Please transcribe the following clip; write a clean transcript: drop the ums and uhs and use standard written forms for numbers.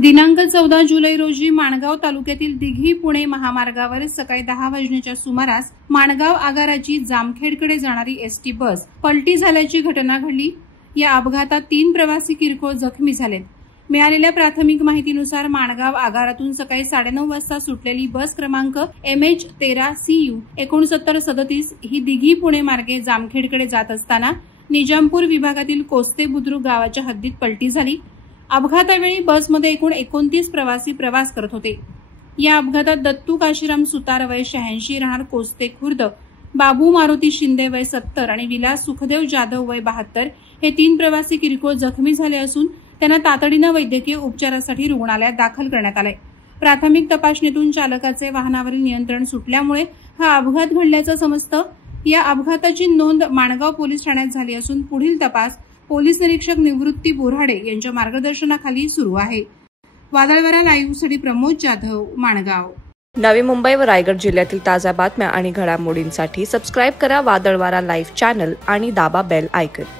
दिनांक 14 जुलै रोजी माणगाव तालुक्यातील दिघी पुणे महामार्गावर सकाळी 10 वाजण्याच्या सुमारास माणगाव आगाराची जामखेडकडे जाणारी एसटी बस पलटी झाल्याची घटना घडली। या अपघातात 3 प्रवासी किरकोळ जखमी झालेत। मिळालेल्या प्राथमिक माहितीनुसार माणगाव आगारातून सकाळी 9:30 वाजता सुटलेली बस क्रमांक MH13CU 6937 ही दिघी पुणे मार्गे जामखेडकडे जात असताना निजामपूर विभागातील कोस्ते बुद्रुक गावाच्या हद्दीत पलटी झाली। अपघातावेळी बसमध्ये एकूण 29 प्रवासी प्रवास करत होते। या अपघातात दत्तू काशीराम सुतार वय 86 राहणार कोस्ते खुर्द, बाबू मारुती शिंदे वय 70 आणि विलास सुखदेव जाधव वय 72 हे 3 प्रवासी किरकोळ जखमी झाले असून त्यांना तातडीने वैद्यकीय उपचारासाठी रुग्णालयात दाखल करण्यात आले। प्राथमिक तपासणीतून चालकाचे वाहनावरील नियंत्रण सुटल्यामुळे हा अपघात घडल्याचं समजतं। या अपघाताची नोंद माणगाव पोलीस ठाण्यात झाली असून पुढील तपास पोलीस निरीक्षक निवृत्ती बोराडे यांच्या मार्गदर्शनाखाली सुरू आहे। वादळवारा लाईव्हसाठी प्रमोद जाधव, माणगाव। नवी मुंबई व रायगड जिल्ह्यातील ताज्या बातम्या आणि घडामोडींसाठी सबस्क्राईब करा वादळवारा लाईव्ह चॅनल आणि दाबा बेल आयकॉन।